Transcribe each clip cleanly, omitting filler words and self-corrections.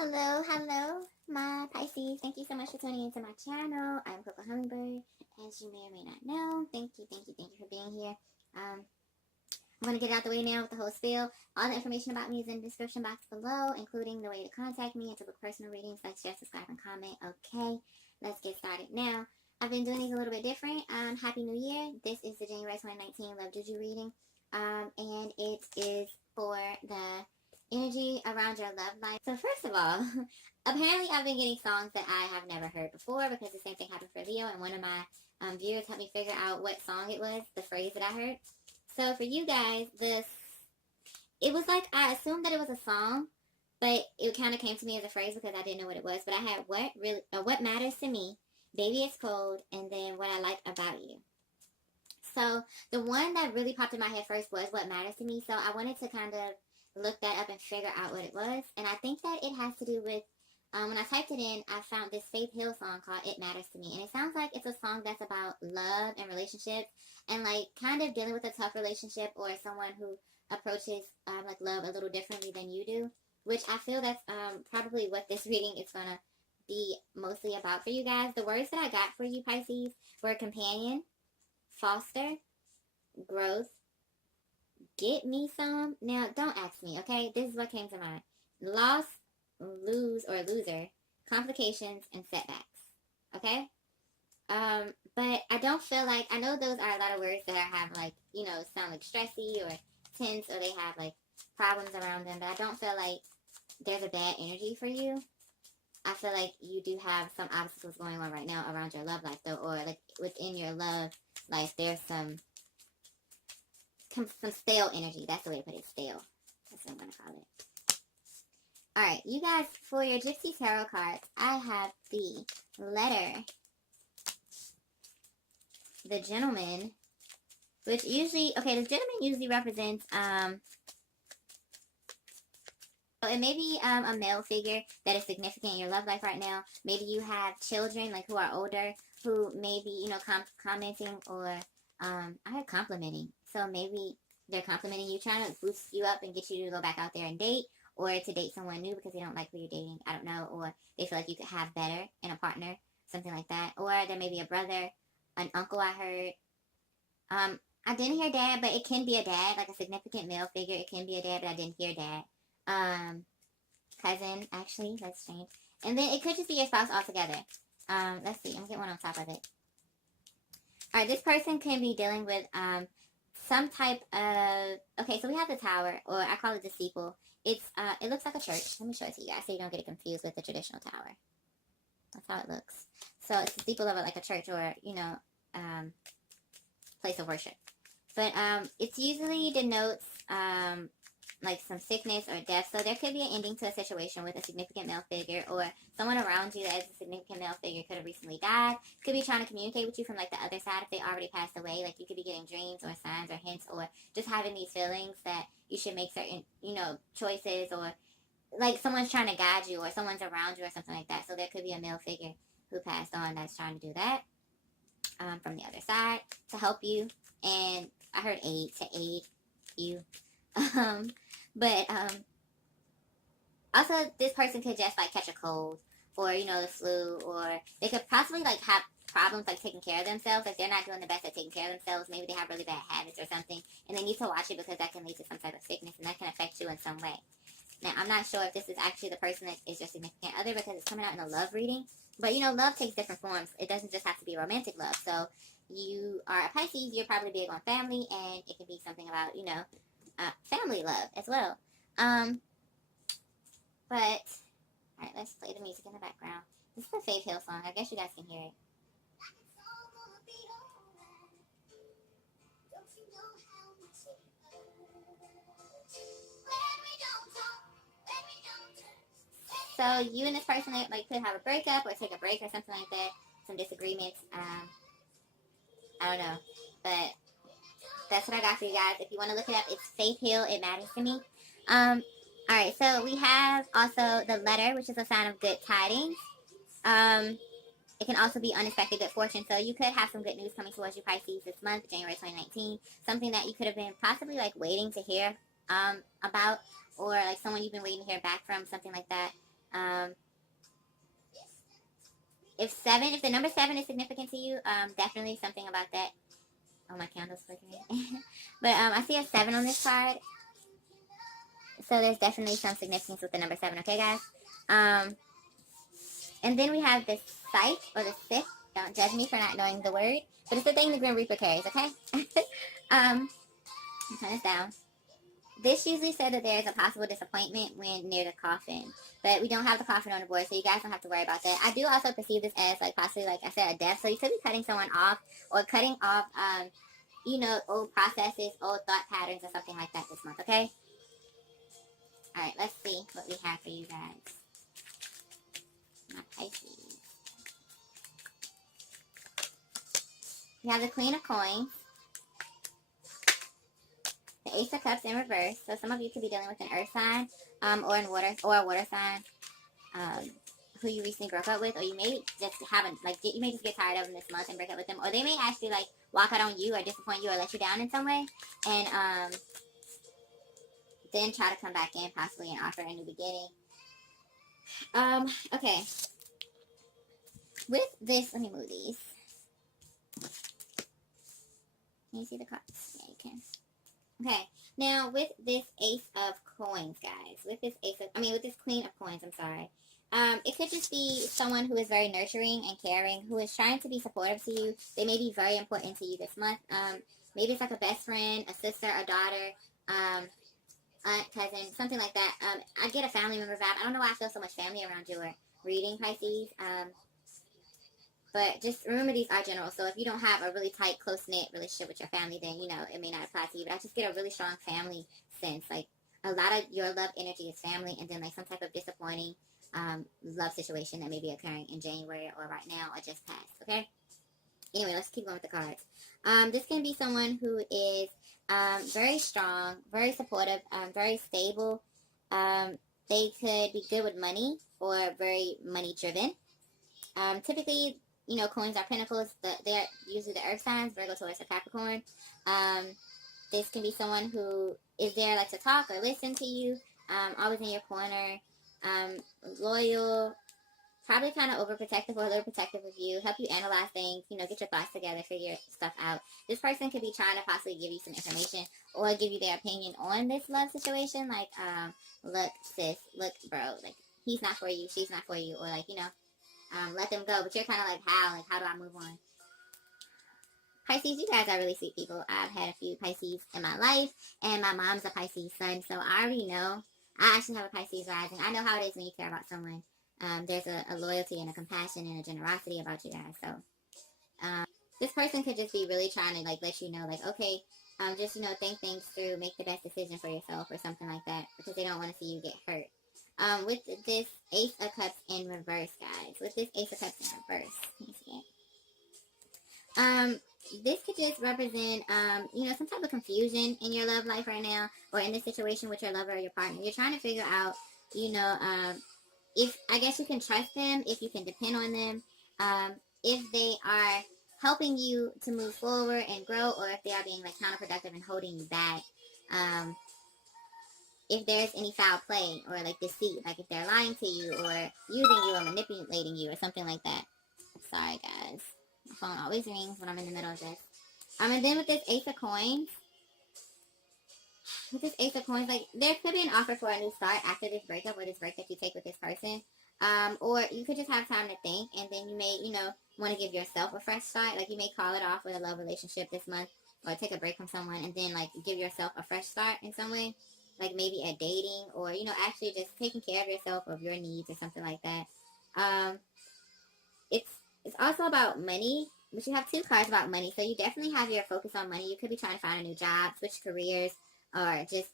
Hello, my Pisces. Thank you so much for tuning into my channel. I'm Coco Hummingbird, as you may or may not know. Thank you for being here. I'm going to get it out the way now with the whole spiel. All the information about me is in the description box below, including the way to contact me and to book personal readings. Like, share, subscribe, and comment. Okay, let's get started now. I've been doing these a little bit different. Happy New Year. This is the January 2019 Love JuJu reading, and it is for the energy around your love life. So first of all, apparently I've been getting songs that I have never heard before because the same thing happened for Leo, and one of my viewers helped me figure out what song it was, the phrase that I heard. So for you guys, it was like I assumed that it was a song, but it kind of came to me as a phrase because I didn't know what it was. But I had what matters to me, baby it's cold, and then what I like about you. So the one that really popped in my head first was what matters to me. So I wanted to kind of look that up and figure out what it was. And I think that it has to do with, when I typed it in, I found this Faith Hill song called It Matters to Me. And it sounds like it's a song that's about love and relationships and like kind of dealing with a tough relationship or someone who approaches like love a little differently than you do. Which I feel that's probably what this reading is going to be mostly about for you guys. The words that I got for you, Pisces, were companion, foster, growth, get me some. Now, don't ask me, okay? This is what came to mind. Loss, lose, or loser, complications, and setbacks, okay? But I don't feel like, I know those are a lot of words that have like, you know, sound like stressy or tense or they have like problems around them, but I don't feel like there's a bad energy for you. I feel like you do have some obstacles going on right now around your love life though, or like within your love life, there's some stale energy. That's the way to put it, stale. That's what I'm going to call it. Alright, you guys, for your Gypsy Tarot cards, I have the letter, the gentleman, which usually, okay, the gentleman usually represents, it may be a male figure that is significant in your love life right now. Maybe you have children, like, who are older, who may be, you know, commenting or, I heard complimenting. So maybe they're complimenting you, trying to boost you up and get you to go back out there and date, or to date someone new because they don't like who you're dating. I don't know. Or they feel like you could have better in a partner, something like that. Or there may be a brother, an uncle I heard. I didn't hear dad, but it can be a dad, like a significant male figure. It can be a dad, but I didn't hear dad. Cousin, actually, that's strange. And then it could just be your spouse altogether. Let's see. I'm gonna get one on top of it. Alright, this person can be dealing with, some type of, okay, so we have the tower, or I call it the steeple. It looks like a church. Let me show it to you guys so you don't get it confused with the traditional tower. That's how it looks. So it's the steeple of like a church or, you know, place of worship. But, it usually denotes, like some sickness or death. So there could be an ending to a situation with a significant male figure, or someone around you that is a significant male figure could have recently died. Could be trying to communicate with you from like the other side if they already passed away. Like you could be getting dreams or signs or hints, or just having these feelings that you should make certain, you know, choices, or like someone's trying to guide you or someone's around you or something like that. So there could be a male figure who passed on that's trying to do that from the other side to help you. And I heard aid, to aid you. But also this person could just like catch a cold, or you know, the flu, or they could possibly like have problems like taking care of themselves. Like they're not doing the best at taking care of themselves. Maybe they have really bad habits or something, and they need to watch it because that can lead to some type of sickness, and that can affect you in some way. Now, I'm not sure if this is actually the person that is your significant other because it's coming out in a love reading. But you know, love takes different forms. It doesn't just have to be romantic love. So you are a Pisces, you're probably big on family, and it can be something about, you know, family love as well. But, alright, let's play the music in the background. This is a Faith Hill song. I guess you guys can hear it. So you and this person like could have a breakup or take a break or something like that. Some disagreements. I don't know. But that's what I got for you guys. If you want to look it up, it's Faith Hill, It Matters to Me. Alright, so we have also the letter, which is a sign of good tidings. It can also be unexpected good fortune. So you could have some good news coming towards you, Pisces, this month, January 2019. Something that you could have been possibly like waiting to hear about, or like someone you've been waiting to hear back from, something like that. Um, if the number 7 is significant to you, definitely something about that. Oh, my candle's flickering. But I see a 7 on this card. So there's definitely some significance with the number 7, okay, guys? And then we have the Scythe, or the Sith. Don't judge me for not knowing the word. But it's the thing the Grim Reaper carries, okay? Turn this down. This usually said that there is a possible disappointment when near the coffin. But we don't have the coffin on the board, so you guys don't have to worry about that. I do also perceive this as, like, possibly, like I said, a death. So you could be cutting someone off, or cutting off, you know, old processes, old thought patterns, or something like that this month, okay? Alright, let's see what we have for you guys. My Pisces. We have the Queen of Coins. The Ace of Cups in reverse. So some of you could be dealing with an earth sign, or a water sign, who you recently broke up with, or you may just you may just get tired of them this month and break up with them, or they may actually like walk out on you or disappoint you or let you down in some way, and then try to come back in possibly and offer a new beginning. Okay. With this, let me move these. Can you see the cards? Yeah, you can. Okay, now with this Ace of Coins, guys, with this Queen of Coins, I'm sorry. It could just be someone who is very nurturing and caring, who is trying to be supportive to you. They may be very important to you this month. Maybe it's like a best friend, a sister, a daughter, aunt, cousin, something like that. I get a family member vibe. I don't know why I feel so much family around your reading, Pisces. But just remember, these are general. So if you don't have a really tight, close-knit relationship with your family, then, you know, it may not apply to you. But I just get a really strong family sense. Like, a lot of your love energy is family, and then, like, some type of disappointing love situation that may be occurring in January or right now or just passed, okay? Anyway, let's keep going with the cards. This can be someone who is very strong, very supportive, very stable. They could be good with money or very money-driven. Typically, you know, coins are pentacles. They're usually the earth signs, Virgo, Taurus, or Capricorn. This can be someone who is there, like, to talk or listen to you, always in your corner, loyal, probably kind of overprotective or a little protective of you, help you analyze things, you know, get your thoughts together, figure stuff out. This person could be trying to possibly give you some information or give you their opinion on this love situation, like, look, sis, look, bro, like, he's not for you, she's not for you, or, like, you know, let them go. But you're kind of like, how do I move on? Pisces, you guys are really sweet people. I've had a few Pisces in my life, and my mom's a Pisces sun, so I already know. I actually have a Pisces rising. I know how it is when you care about someone. There's a loyalty and a compassion and a generosity about you guys. So this person could just be really trying to, like, let you know, like, okay, just, you know, think things through, make the best decision for yourself or something like that, because they don't want to see you get hurt. With this Ace of Cups in reverse, guys. With this Ace of Cups in reverse. Let me see it. This could just represent, you know, some type of confusion in your love life right now, or in this situation with your lover or your partner. You're trying to figure out, you know, if, I guess you can trust them, if you can depend on them, if they are helping you to move forward and grow, or if they are being, like, counterproductive and holding you back. If there's any foul play or, like, deceit, like if they're lying to you or using you or manipulating you or something like that. Sorry, guys. My phone always rings when I'm in the middle of this. And then with this Ace of Coins, like, there could be an offer for a new start after this breakup or this break that you take with this person. Or you could just have time to think, and then you may, you know, want to give yourself a fresh start. Like, you may call it off with a love relationship this month, or take a break from someone, and then, like, give yourself a fresh start in some way. Like, maybe at dating, or, you know, actually just taking care of yourself, of your needs, or something like that. It's also about money, but you have two cards about money, so you definitely have your focus on money. You could be trying to find a new job, switch careers, or just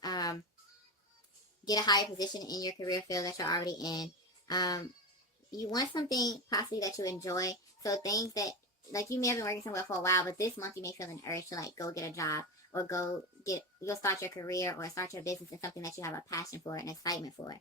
get a higher position in your career field that you're already in. You want something possibly that you enjoy, so things that, like, you may have been working somewhere for a while, but this month you may feel an urge to, like, go get a job, or you'll start your career or start your business in something that you have a passion for and excitement for.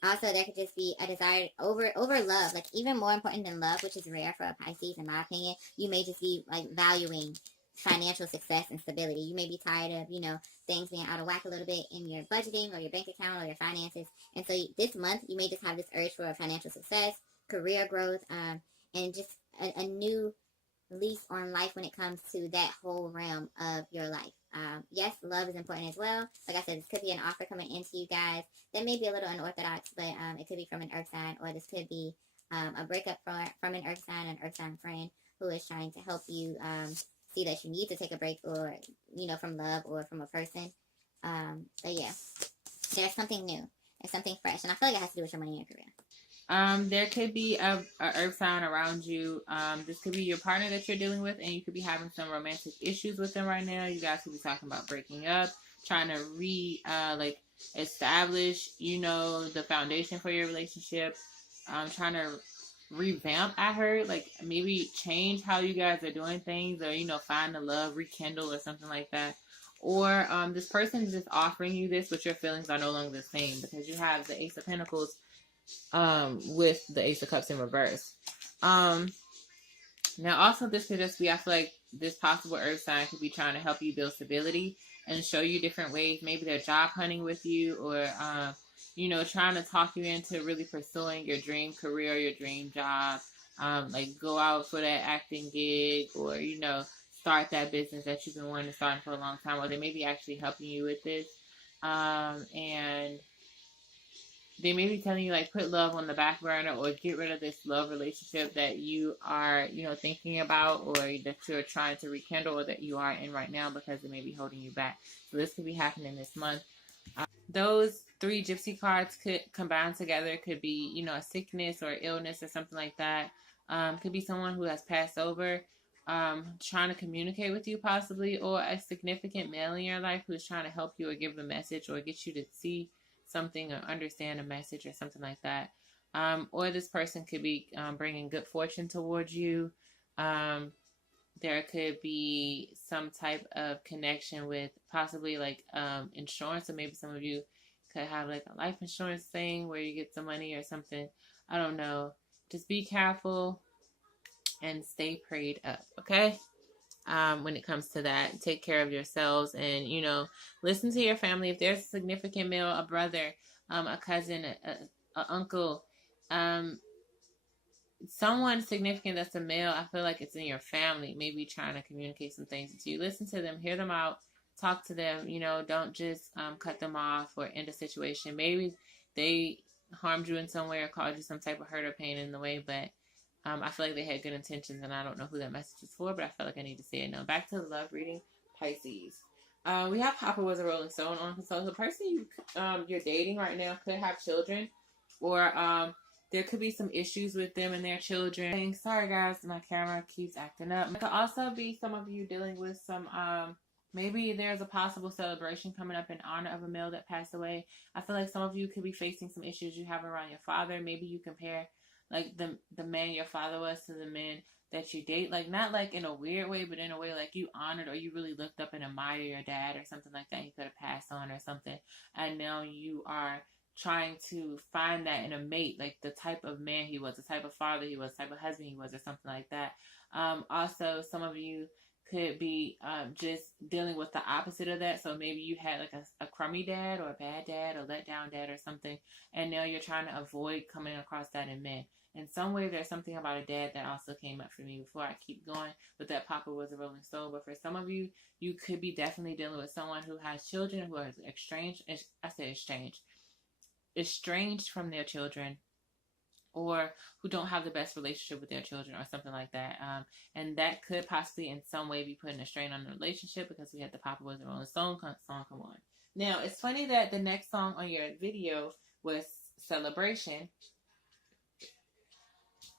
Also, there could just be a desire over love, like, even more important than love, which is rare for a Pisces, in my opinion. You may just be, like, valuing financial success and stability. You may be tired of, you know, things being out of whack a little bit in your budgeting or your bank account or your finances. And so this month, you may just have this urge for financial success, career growth, and just a new lease on life when it comes to that whole realm of your life. Yes, love is important as well. Like I said, this could be an offer coming into you guys that may be a little unorthodox, but it could be from an earth sign, or this could be a breakup from an earth sign friend who is trying to help you see that you need to take a break, or, you know, from love or from a person. But yeah, there's something new. There's something fresh. And I feel like it has to do with your money and your career. There could be a earth sign around you. This could be your partner that you're dealing with, and you could be having some romantic issues with them right now. You guys could be talking about breaking up, trying to establish, you know, the foundation for your relationship. Trying to revamp, I heard, like maybe change how you guys are doing things, or, you know, find the love, rekindle, or something like that. Or this person is just offering you this, but your feelings are no longer the same, because you have the Ace of Pentacles with the Ace of Cups in reverse. Now also this could just be, I feel like this possible earth sign could be trying to help you build stability and show you different ways. Maybe they're job hunting with you, or you know, trying to talk you into really pursuing your dream career, your dream job. Like go out for that acting gig, or, you know, start that business that you've been wanting to start for a long time, or they may be actually helping you with this. And they may be telling you, like, put love on the back burner, or get rid of this love relationship that you are, you know, thinking about, or that you're trying to rekindle, or that you are in right now, because it may be holding you back. So this could be happening this month. Those three gypsy cards could combine together. It could be, you know, a sickness or illness or something like that. Could be someone who has passed over, trying to communicate with you possibly, or a significant male in your life who is trying to help you or give a message or get you to see something or understand a message or something like that. Or this person could be bringing good fortune towards you. There could be some type of connection with possibly like insurance, or maybe some of you could have like a life insurance thing where you get some money or something. I don't know. Just be careful and stay prayed up, okay? When it comes to that, take care of yourselves, and, you know, listen to your family. If there's a significant male, a brother, a cousin, a uncle, someone significant that's a male, I feel like it's in your family, maybe trying to communicate some things to you. Listen to them, hear them out, talk to them, you know, don't just cut them off or end a situation. Maybe they harmed you in some way or caused you some type of hurt or pain in the way, but I feel like they had good intentions, and I don't know who that message is for, but I feel like I need to say it now. Back to the love reading, Pisces. We have Papa was a Rolling Stone on. So the person you're dating right now could have children, or there could be some issues with them and their children. Sorry guys, my camera keeps acting up. It could also be some of you dealing with some maybe there's a possible celebration coming up in honor of a male that passed away. I feel like some of you could be facing some issues you have around your father. Maybe you compare like the man your father was to the men that you date, like not like in a weird way, but in a way like you honored or you really looked up and admired your dad or something like that. He could have passed on or something, and now you are trying to find that in a mate, like the type of man he was, the type of father he was, the type of husband he was, or something like that. Also, some of you could be just dealing with the opposite of that. So maybe you had like a crummy dad, or a bad dad, or let down dad or something, and now you're trying to avoid coming across that in men. In some way, there's something about a dad that also came up for me before I keep going with that Papa was a Rolling Stone. But for some of you, you could be definitely dealing with someone who has children who are estranged from their children, or who don't have the best relationship with their children or something like that. And that could possibly in some way be putting a strain on the relationship, because we had the Papa was a Rolling Stone song come on. Now, it's funny that the next song on your video was Celebration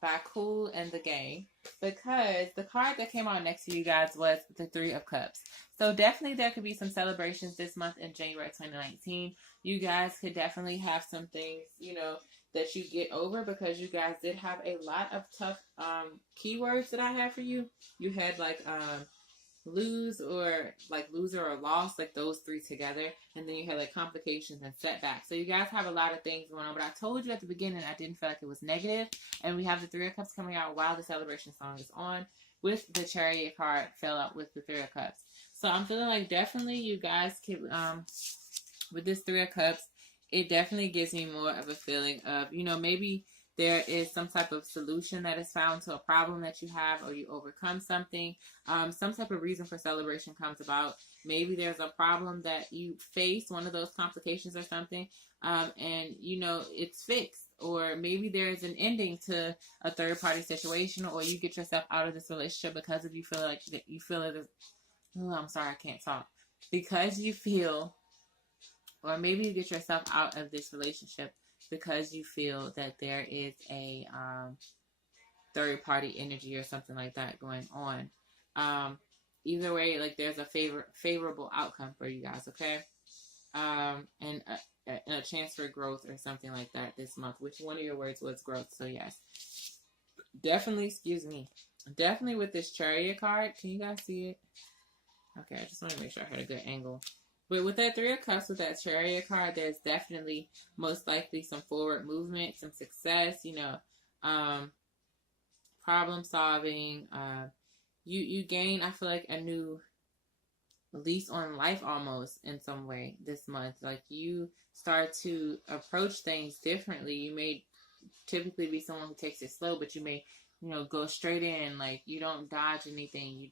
by Cool and the Gang, because the card that came out next to you guys was the Three of Cups. So definitely there could be some celebrations this month in January 2019. You guys could definitely have some things, you know, that you get over, because you guys did have a lot of tough keywords that I had for you. You had like lose, or like loser or loss, like those three together, and then you had like complications and setbacks. So you guys have a lot of things going on, but I told you at the beginning I didn't feel like it was negative, and we have the Three of Cups coming out while the celebration song is on. with the Chariot card fell out with the Three of Cups. So I'm feeling like definitely you guys can, with this Three of Cups, it definitely gives me more of a feeling of, maybe there is some type of solution that is found to a problem that you have, or you overcome something. Some type of reason for celebration comes about. Maybe there's a problem that you face, one of those complications or something, and it's fixed. Or maybe there's an ending to a third party situation, or you get yourself out of this relationship because of oh, I'm sorry, I can't talk. Because you feel, or maybe you get yourself out of this relationship because you feel that there is a third party energy or something like that going on. Either way, like there's a favorable outcome for you guys, okay? And a chance for growth or something like that this month, which one of your words was growth. So yes, definitely with this Chariot card. Can you guys see it? Okay, I just want to make sure I had a good angle. But with that Three of Cups, with that Chariot card, there's definitely most likely some forward movement, some success, problem solving. You gain, I feel like, a new lease on life almost in some way this month. Like you start to approach things differently. You may typically be someone who takes it slow, but you may, go straight in. Like you don't dodge anything.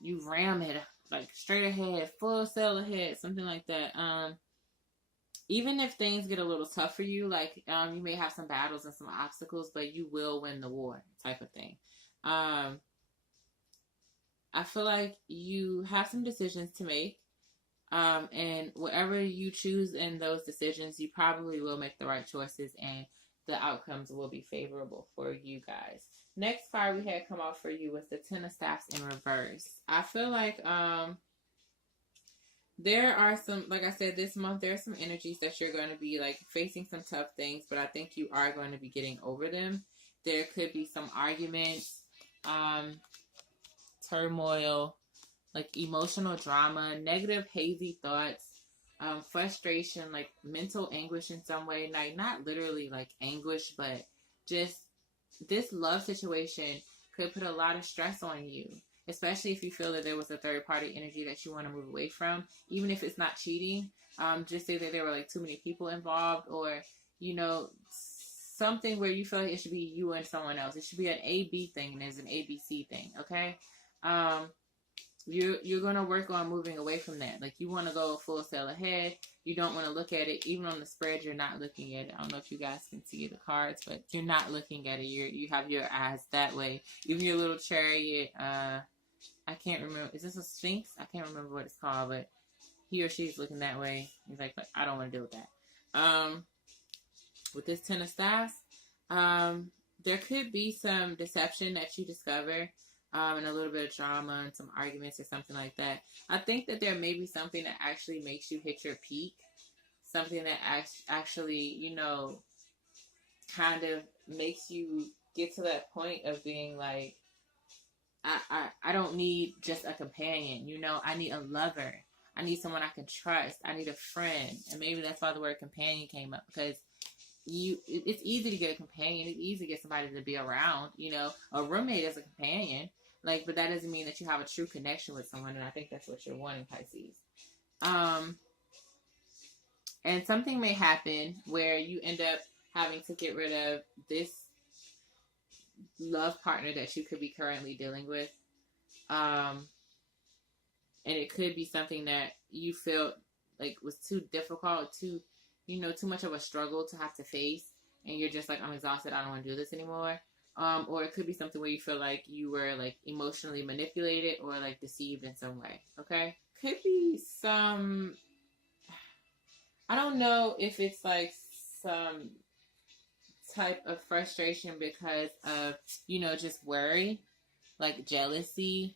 You ram it like straight ahead, full sail ahead, something like that. Even if things get a little tough for you, like you may have some battles and some obstacles, but you will win the war, type of thing. I feel like you have some decisions to make, and whatever you choose in those decisions, you probably will make the right choices, and the outcomes will be favorable for you guys. Next card we had come out for you was the Ten of Staffs in reverse. I feel like there are some, like I said, this month there are some energies that you're going to be like facing some tough things, but I think you are going to be getting over them. There could be some arguments, turmoil, like emotional drama, negative hazy thoughts, frustration, like mental anguish in some way. Like not literally like anguish, but just this love situation could put a lot of stress on you, especially if you feel that there was a third party energy that you want to move away from, even if it's not cheating. Just say that there were like too many people involved, or something where you feel like it should be you and someone else. It should be an A-B thing and there's an ABC thing, okay? You're going to work on moving away from that. Like you want to go full sail ahead. You don't want to look at it. Even on the spread, you're not looking at it. I don't know if you guys can see the cards, but you're not looking at it. You have your eyes that way. Even your little Chariot, I can't remember. Is this a Sphinx? I can't remember what it's called, but he or she's looking that way. He's like I don't want to deal with that. With this Ten of Staffs, there could be some deception that you discover, and a little bit of drama and some arguments or something like that. I think that there may be something that actually makes you hit your peak, something that actually, kind of makes you get to that point of being like, I don't need just a companion, I need a lover. I need someone I can trust. I need a friend. And maybe that's why the word companion came up, because it's easy to get a companion. It's easy to get somebody to be around, a roommate is a companion. Like, but that doesn't mean that you have a true connection with someone, and I think that's what you're wanting, Pisces. And something may happen where you end up having to get rid of this love partner that you could be currently dealing with. And it could be something that you felt like was too difficult, too much of a struggle to have to face, and you're just like, I'm exhausted, I don't want to do this anymore. Or it could be something where you feel like you were like emotionally manipulated or like deceived in some way. Okay. Could be some, I don't know if it's like some type of frustration because of, just worry, like jealousy,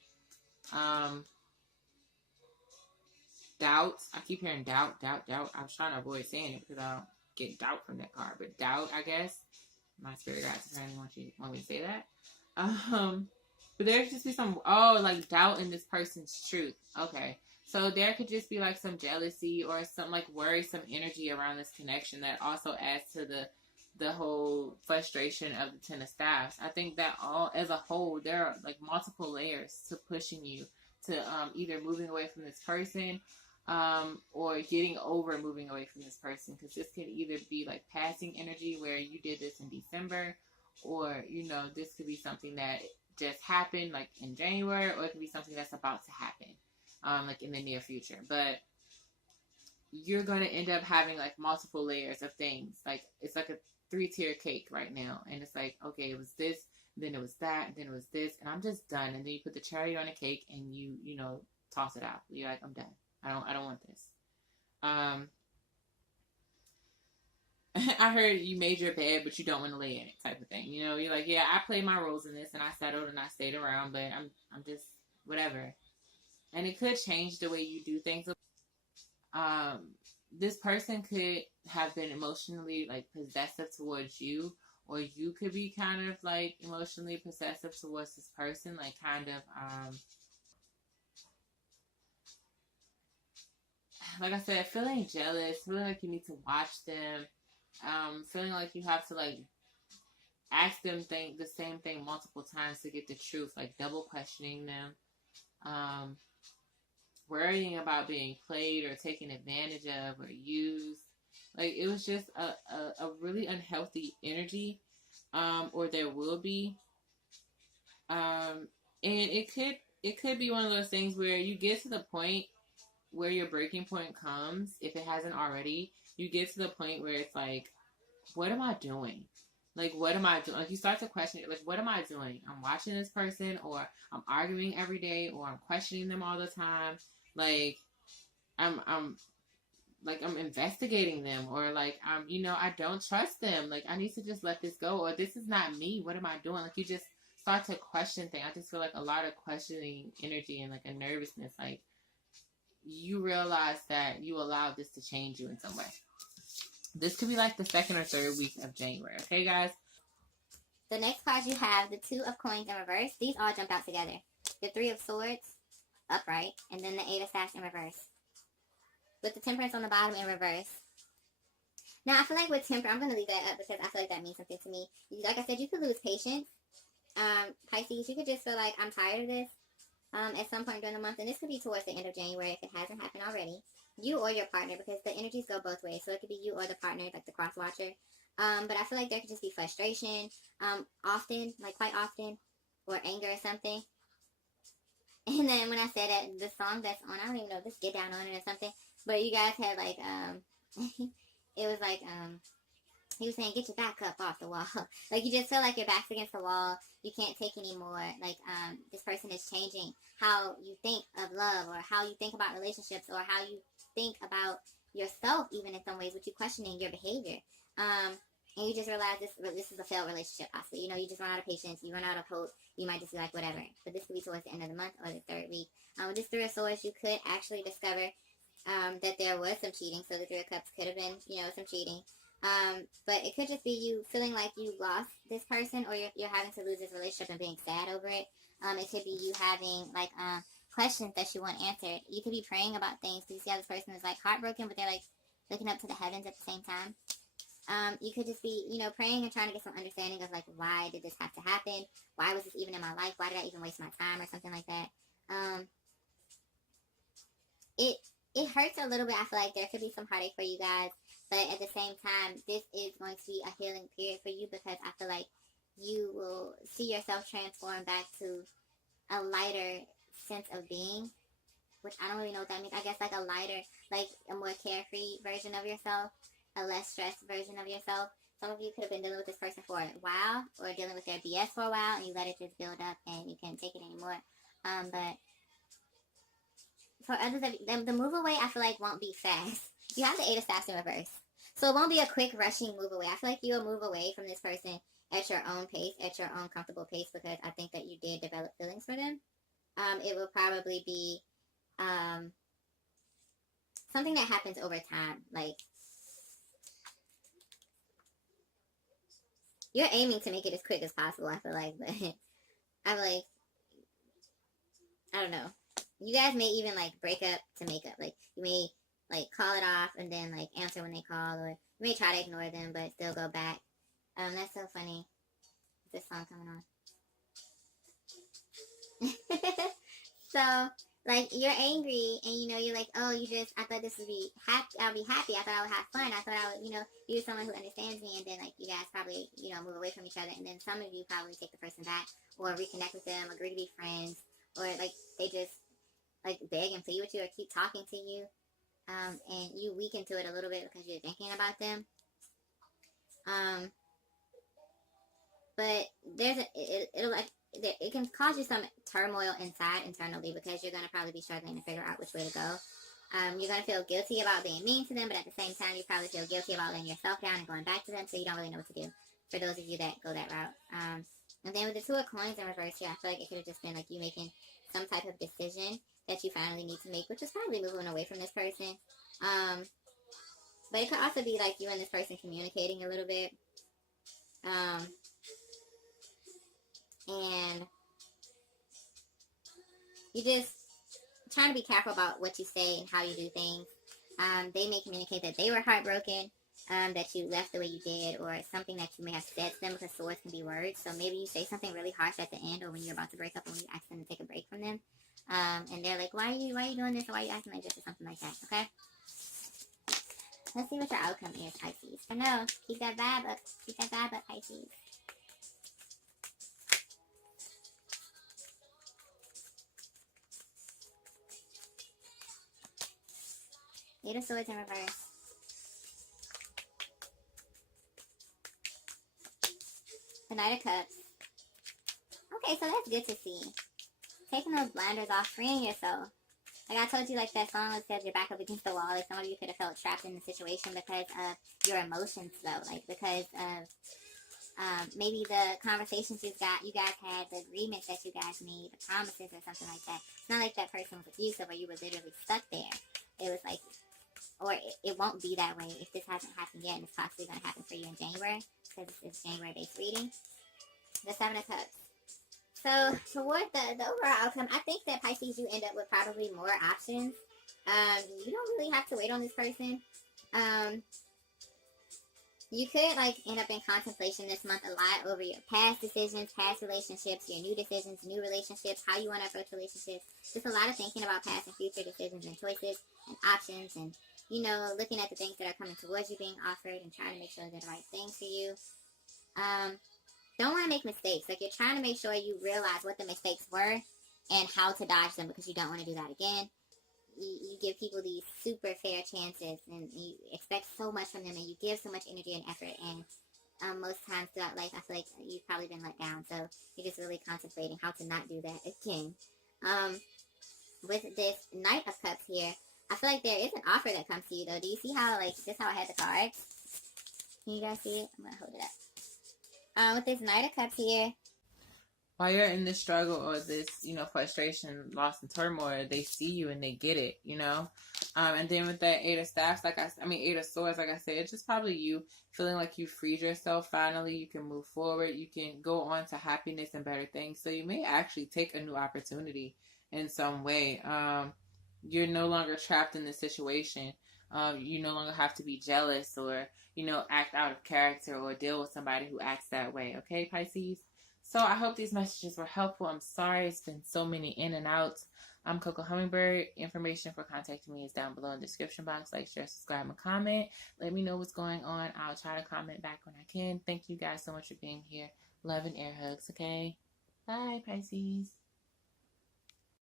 doubt. I keep hearing doubt. I was trying to avoid saying it because I don't get doubt from that card, but doubt, I guess. My spirit guides apparently want me to say that. But there could just be some, like doubt in this person's truth. Okay. So there could just be like some jealousy or some like worrisome energy around this connection that also adds to the whole frustration of the Ten of Staffs. I think that all as a whole, there are like multiple layers to pushing you to either moving away from this person, or getting over moving away from this person, because this could either be like passing energy where you did this in December, or this could be something that just happened like in January, or it could be something that's about to happen like in the near future. But you're going to end up having like multiple layers of things. Like it's like a 3-tier cake right now, and it's like, okay, it was this, then it was that, then it was this, and I'm just done. And then you put the cherry on a cake and you toss it out. You're like, I'm done. I don't want this. I heard you made your bed, but you don't want to lay in it, type of thing. You're like, yeah, I played my roles in this, and I settled and I stayed around, but I'm just whatever. And it could change the way you do things. This person could have been emotionally like possessive towards you, or you could be kind of like emotionally possessive towards this person, like kind of like I said, feeling jealous, feeling like you need to watch them, feeling like you have to like ask them the same thing multiple times to get the truth, like double questioning them, worrying about being played or taken advantage of or used. Like it was just a really unhealthy energy, or there will be, and it could be one of those things where you get to the point where your breaking point comes, if it hasn't already. You get to the point where it's like, what am I doing? Like, what am I doing? Like, you start to question it. Like, what am I doing? I'm watching this person, or I'm arguing every day, or I'm questioning them all the time. Like, I'm investigating them, or like, I don't trust them. Like, I need to just let this go, or this is not me. What am I doing? Like, you just start to question things. I just feel like a lot of questioning energy and like a nervousness. Like, you realize that you allowed this to change you in some way. This could be like the 2nd or 3rd week of January. Okay, guys? The next cards you have, the 2 of Coins in reverse. These all jump out together. The 3 of Swords, upright, and then the 8 of Staffs in reverse. With the Temperance on the bottom in reverse. Now, I feel like with Temperance, I'm going to leave that up because I feel like that means something to me. Like I said, you could lose patience. Pisces, you could just feel like, I'm tired of this. At some point during the month, and this could be towards the end of January if it hasn't happened already. You or your partner, because the energies go both ways. So it could be you or the partner, like the cross watcher. But I feel like there could just be frustration, often, like quite often, or anger or something. And then when I said that, the song that's on, I don't even know if this Get Down On It or something, but you guys had like, it was like, he was saying, get your back up off the wall. Like, you just feel like your back's against the wall. You can't take anymore. Like, this person is changing how you think of love, or how you think about relationships, or how you think about yourself, even in some ways, with you questioning your behavior. And you just realize this is a failed relationship, possibly. You just run out of patience. You run out of hope. You might just be like, whatever. But this could be towards the end of the month or the 3rd week. With this 3 of Swords, you could actually discover that there was some cheating. So the 3 of Cups could have been, some cheating. But it could just be you feeling like you lost this person, or you're having to lose this relationship and being sad over it. It could be you having like questions that you want answered. You could be praying about things because you see how this person is like heartbroken, but they're like looking up to the heavens at the same time. You could just be, praying and trying to get some understanding of like, why did this have to happen? Why was this even in my life? Why did I even waste my time, or something like that? It hurts a little bit. I feel like there could be some heartache for you guys. But at the same time, this is going to be a healing period for you, because I feel like you will see yourself transform back to a lighter sense of being, which I don't really know what that means. I guess like a lighter, like a more carefree version of yourself, a less stressed version of yourself. Some of you could have been dealing with this person for a while, or dealing with their BS for a while, and you let it just build up and you can't take it anymore. But for others, the move away, I feel like won't be fast. You have the 8 of Staffs in reverse. So it won't be a quick, rushing move away. I feel like you'll move away from this person at your own pace, at your own comfortable pace, because I think that you did develop feelings for them. It will probably be something that happens over time. Like, you're aiming to make it as quick as possible, I feel like. But I'm like, I don't know. You guys may even like break up to make up. Like, you may like call it off and then like answer when they call, or you may try to ignore them but still go back. That's so funny. This song coming on. So, like, you're angry, and you know, you're like, oh, I thought this would be happy. I'll be happy. I thought I would have fun. I thought I would, be with someone who understands me, and then, like, you guys probably, move away from each other, and then some of you probably take the person back, or reconnect with them, agree to be friends, or, like, they just, like, beg and plead with you, or keep talking to you, and you weaken to it a little bit because you're thinking about them. But it can cause you some turmoil internally, because you're going to probably be struggling to figure out which way to go. You're going to feel guilty about being mean to them, but at the same time, you probably feel guilty about letting yourself down and going back to them, so you don't really know what to do, for those of you that go that route. And then with the Two of Coins in reverse here, I feel like it could have just been like you making some type of decision that you finally need to make, which is probably moving away from this person. But it could also be like you and this person communicating a little bit. And you just trying to be careful about what you say and how you do things. They may communicate that they were heartbroken, that you left the way you did, or something that you may have said to them, because swords can be words. So maybe you say something really harsh at the end, or when you're about to break up, or when you ask them to take a break from them. And they're like, why are you doing this, or why are you acting like this, or something like that, okay? Let's see what your outcome is, Pisces. I know, keep that vibe up. Keep that vibe up, Pisces. Eight of Swords in reverse. The Knight of Cups. Okay, so that's good to see. Taking those blinders off, freeing yourself. Like I told you, like that song that says you're back up against the wall. Like some of you could have felt trapped in the situation because of your emotions, though. Like because of maybe the conversations you guys had, the agreements that you guys made, the promises or something like that. It's not like that person was abusive or you were literally stuck there. It was like, or it won't be that way if this hasn't happened yet, and it's possibly going to happen for you in January, because it's January-based reading. The Seven of Cups. So, toward the overall outcome, I think that Pisces, you end up with probably more options. You don't really have to wait on this person. You could, like, end up in contemplation this month a lot over your past decisions, past relationships, your new decisions, new relationships, how you want to approach relationships. Just a lot of thinking about past and future decisions and choices and options, and, looking at the things that are coming towards you being offered and trying to make sure they're the right thing for you. Don't want to make mistakes. Like, you're trying to make sure you realize what the mistakes were and how to dodge them, because you don't want to do that again. You give people these super fair chances, and you expect so much from them, and you give so much energy and effort, and most times throughout life, I feel like you've probably been let down, so you're just really contemplating how to not do that again. With this Knight of Cups here, I feel like there is an offer that comes to you, though. Do you see how, like, just how I had the cards? Can you guys see it? I'm going to hold it up. With this Knight of Cups here, while you're in this struggle or this, frustration, loss, and turmoil, they see you and they get it, And then with that Eight of Staffs, Eight of Swords, like I said, it's just probably you feeling like you freed yourself finally. You can move forward. You can go on to happiness and better things. So you may actually take a new opportunity in some way. You're no longer trapped in this situation. You no longer have to be jealous or, act out of character or deal with somebody who acts that way. Okay, Pisces? So I hope these messages were helpful. I'm sorry it's been so many in and outs. I'm Coco Hummingbird. Information for contacting me is down below in the description box. Like, share, subscribe, and comment. Let me know what's going on. I'll try to comment back when I can. Thank you guys so much for being here. Love and air hugs, okay? Bye, Pisces.